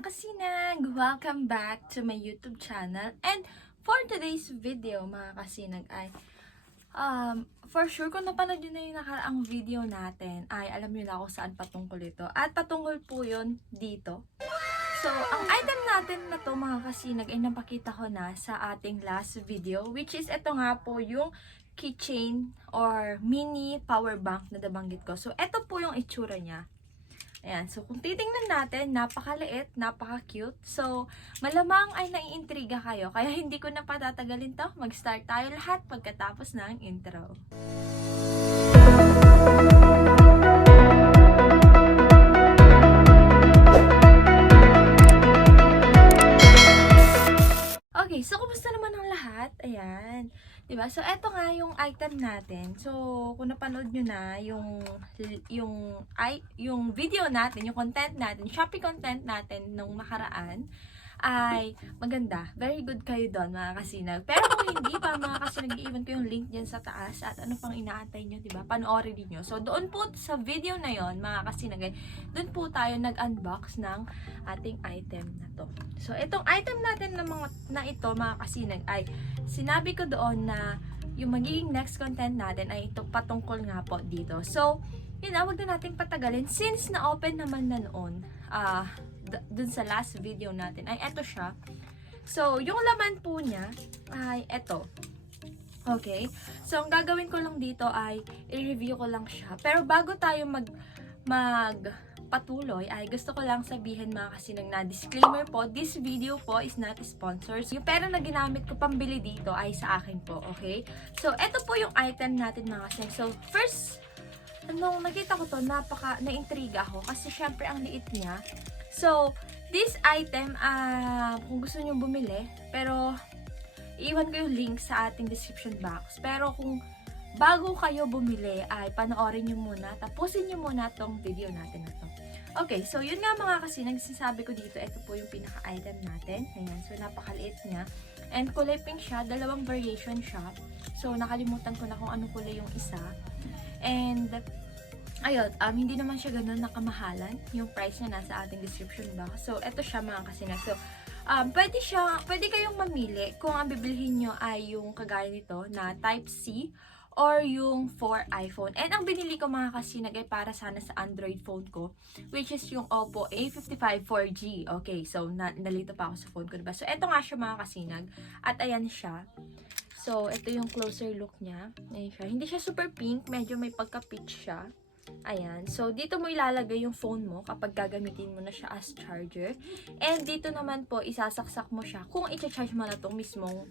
mga kasinag! Welcome back to my YouTube channel. And for today's video mga kasinag ay for sure kung napanood nyo na yung nakaraang video natin ay alam nyo na kung saan patungkol ito. At patungkol po yun dito. So, ang item natin na to mga kasinag ay napakita ko na sa ating last video, which is ito nga po yung keychain or mini power bank na nabanggit ko. So, ito po yung itsura niya. Ayan. So, kung titingnan natin, napakaliit, napaka-cute. So, malamang ay naiintriga kayo. Kaya hindi ko na patatagalin to. Mag-start tayo lahat pagkatapos ng intro. Okay, so kumusta naman ang lahat? Ayan. Diba? So, eto nga yung item natin. So, kung napanood nyo na yung video natin, yung content natin, Shopee content natin nung nakaraan, ay maganda. Very good kayo doon, mga kasinag. Pero kung hindi pa, mga kasinag, i-iwan ko yung link dyan sa taas at ano pang inaantay nyo, diba? Panoorin niyo. So, doon po sa video na yon mga kasinag, doon po tayo nag-unbox ng ating item na to. So, itong item natin na ito, mga kasinag, ay sinabi ko doon na yung magiging next content natin ay ito patungkol nga po dito. So, yun na, wag na nating patagalin. Since na-open naman na noon, dun sa last video natin, ay eto siya. So, yung laman po niya ay eto. Okay? So, ang gagawin ko lang dito ay i-review ko lang siya. Pero bago tayo patuloy, ay gusto ko lang sabihin mga kasinag na disclaimer po, this video po is not sponsored. Yung pera na ginamit ko pambili dito ay sa akin po, okay? So, eto po yung item natin mga kasinag. So, first, nung nakita ko to, na-intriga ako kasi syempre ang liit niya. So, this item, kung gusto nyo bumili, pero iwan ko yung link sa ating description box. Pero kung bago kayo bumili, ay panoorin nyo muna, tapusin nyo muna tong video natin na to. Okay, so yun nga mga kasinag, sinasabi ko dito, ito po yung pinaka-item natin. Ayan, so napakaliit niya. And kulay pink siya, dalawang variation siya. So, nakalimutan ko na kung anong kulay yung isa. And ayun, hindi naman siya ganun nakamahalan. Yung price niya nasa ating description box. So, eto siya mga kasinag. So, pwede kayong mamili kung ang bibilihin nyo ay yung kagaya nito na Type-C or yung for iPhone. And ang binili ko mga kasinag ay para sana sa Android phone ko, which is yung Oppo A55 4G. Okay, so nalito pa ako sa phone ko, diba? So, eto nga siya mga kasinag. At ayan siya. So, ito yung closer look niya. Ayan siya. Hindi siya super pink, medyo may pagka-peach siya. Ayan. So, dito mo ilalagay yung phone mo kapag gagamitin mo na siya as charger. And dito naman po, isasaksak mo siya kung i-charge mo na itong mismong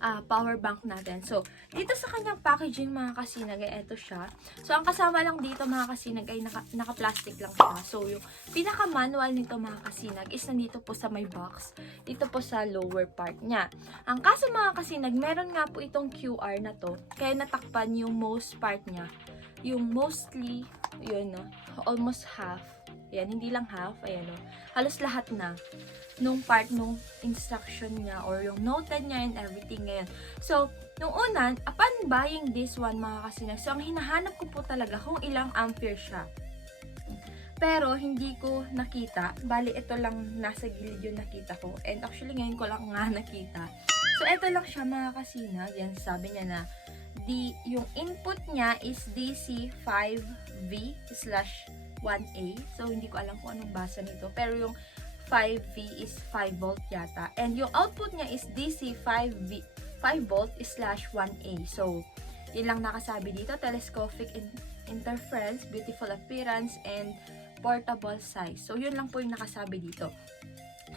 power bank natin. So, dito sa kanyang packaging mga kasinag, ay ito siya. So, ang kasama lang dito mga kasinag ay naka-plastic lang siya. So, yung pinaka-manual nito mga kasinag is nandito po sa may box. Dito po sa lower part niya. Ang kaso mga kasinag, meron nga po itong QR na to. Kaya natakpan yung most part niya. Yung mostly, yun no, almost half. Ayan, hindi lang half, ayan no. Halos lahat na nung part nung instruction niya or yung noted niya and everything ngayon. So, nung una, upon buying this one mga kasinag, so ang hinahanap ko po talaga kung ilang ampere siya. Pero, hindi ko nakita. Bali, ito lang nasa gilid yung nakita ko. And actually, ngayon ko lang nga nakita. So, ito lang siya mga kasinag. Yan, sabi niya na yung input niya is DC5V/1A. So, hindi ko alam kung anong basa nito. Pero yung 5V is 5 volt yata. And yung output niya is DC5V 5 volt/1A. So, yun lang nakasabi dito. Telescopic interference, beautiful appearance, and portable size. So, yun lang po yung nakasabi dito.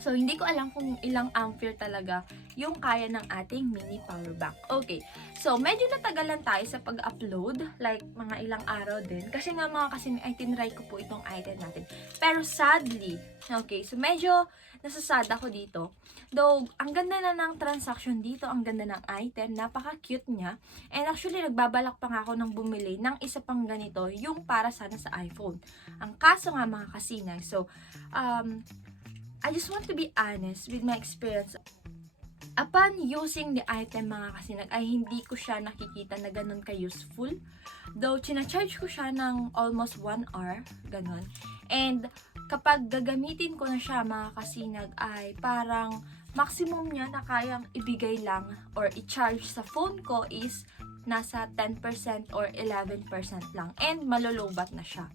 So, hindi ko alam kung ilang ampere talaga yung kaya ng ating mini power bank. Okay. So, medyo natagalan tayo sa pag-upload. Like, mga ilang araw din. Kasi nga mga kasi ay tinry ko po itong item natin. Pero sadly, okay. So, medyo nasasad ako dito. Though, ang ganda na ng transaction dito. Ang ganda ng item. Napaka-cute niya. And actually, nagbabalak pa nga ako ng bumili ng isa pang ganito. Yung para sana sa iPhone. Ang kaso nga mga kasinag. So, I just want to be honest with my experience Upon using the item mga kasinag ay hindi ko siya nakikita na ganun ka-useful. Though, charge ko siya ng almost 1 hour, ganun. And, kapag gagamitin ko na siya mga kasinag ay parang maximum niya na kayang ibigay lang or i-charge sa phone ko is nasa 10% or 11% lang. And, malolobat na siya.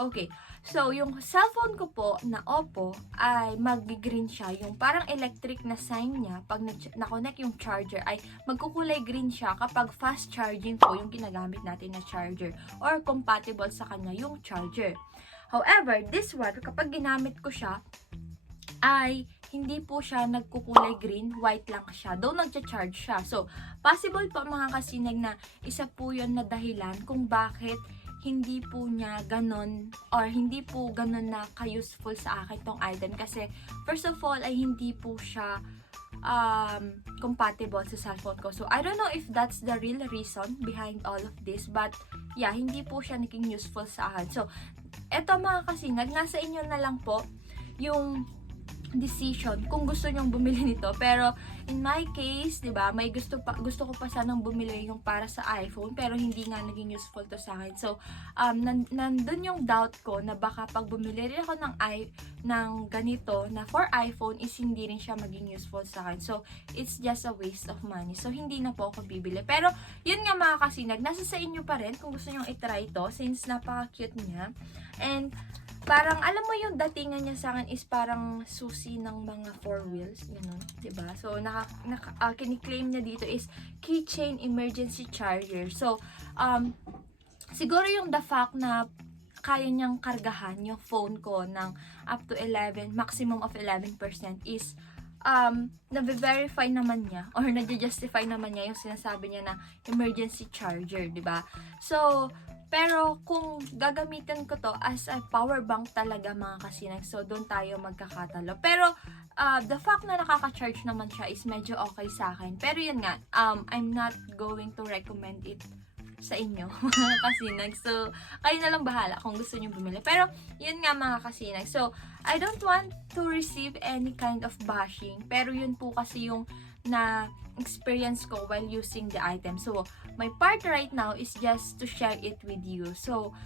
Okay. So, yung cellphone ko po na Oppo ay mag-green siya. Yung parang electric na sign niya, pag na-connect yung charger, ay magkukulay green siya kapag fast charging po yung ginagamit natin na charger or compatible sa kanya yung charger. However, this one, kapag ginamit ko siya, ay hindi po siya nagkukulay green, white lang siya. Though nagcha-charge siya. So, possible po mga kasinag na isa po yun na dahilan kung bakit hindi po niya ganon or hindi po ganon na ka-useful sa akin tong item kasi first of all ay hindi po siya compatible sa cellphone ko. So, I don't know if that's the real reason behind all of this but yeah, hindi po siya naging useful sa akin. So, eto mga kasinag, nasa inyo na lang po yung decision kung gusto nyong bumili nito. Pero in my case, 'di ba, may gusto ko pa sanang bumili yung para sa iPhone pero hindi nga naging useful to sa akin. So, nandun yung doubt ko na baka pag bumili rin ako ng ganito na for iPhone is hindi rin siya maging useful sa akin. So, it's just a waste of money. So, hindi na po ako bibili. Pero, yun nga mga kasinag, nasa sa inyo pa rin kung gusto nyong i-try to since napaka-cute niya. And, parang, alam mo yung datingan niya sa akin is parang susi ng mga 4 wheels, gano'n, diba? So, kiniklaim niya dito is keychain emergency charger. So, siguro yung the fact na kaya niyang kargahan yung phone ko ng up to 11, maximum of 11% is, na-verify naman niya or na-justify naman niya yung sinasabi niya na emergency charger, diba? So, pero kung gagamitin ko to as a power bank talaga mga kasinag, so doon tayo magkakatalo. Pero the fact na nakaka-charge naman siya is medyo okay sa akin. Pero yun nga, I'm not going to recommend it sa inyo mga kasinag. So, kayo na lang bahala kung gusto niyo bumili. Pero yun nga mga kasinag. So, I don't want to receive any kind of bashing. Pero yun po kasi yung na experience ko while using the item. So, my part right now is just to share it with you. So,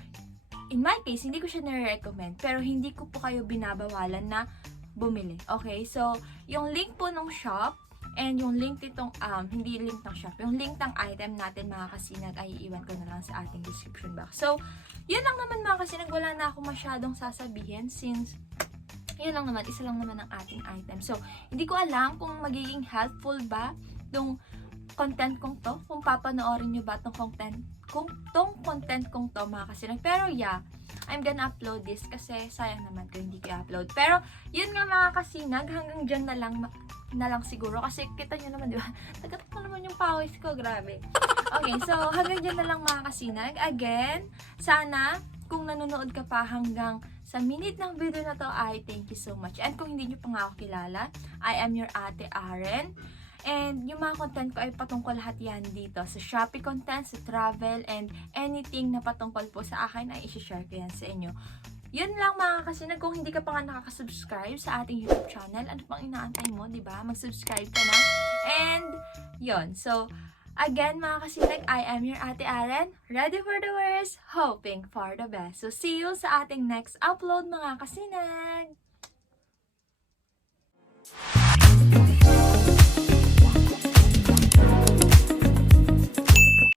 in my case, hindi ko siya nare-recommend. Pero hindi ko po kayo binabawalan na bumili. Okay? So, yung link po ng shop and yung link nitong, hindi link ng shop, yung link ng item natin mga kasinag ay iiwan ko na lang sa ating description box. So, yun lang naman mga kasinag. Wala na ako masyadong sasabihin since yun lang naman, isa lang naman ang ating item. So, hindi ko alam kung magiging helpful ba tong content kong to, kung papanoorin nyo ba tong content kong to mga kasinag. Pero yeah, I'm gonna upload this kasi sayang naman kung hindi ko upload. Pero yun nga mga kasinag, hanggang dyan na lang siguro kasi kita nyo naman, di ba? Nagatak na naman yung pawis ko, grabe. Okay, so hanggang dyan na lang mga kasinag. Again, sana kung nanonood ka pa hanggang sa minute ng video na to, ay thank you so much. And kung hindi nyo pa nga ako kilala, I am your Ate Aren. And yung mga content ko ay patungkol lahat yan dito. Sa Shopee content, sa travel, and anything na patungkol po sa akin ay isi-share ko yan sa inyo. Yun lang mga kasinag, kung hindi ka pa nga nakaka-subscribe sa ating YouTube channel, ano pang inaantay mo, diba? Mag-subscribe ka na. And, yun. So, again mga kasinag, I am your Ate Aren, ready for the worst, hoping for the best. So, see you sa ating next upload mga kasinag!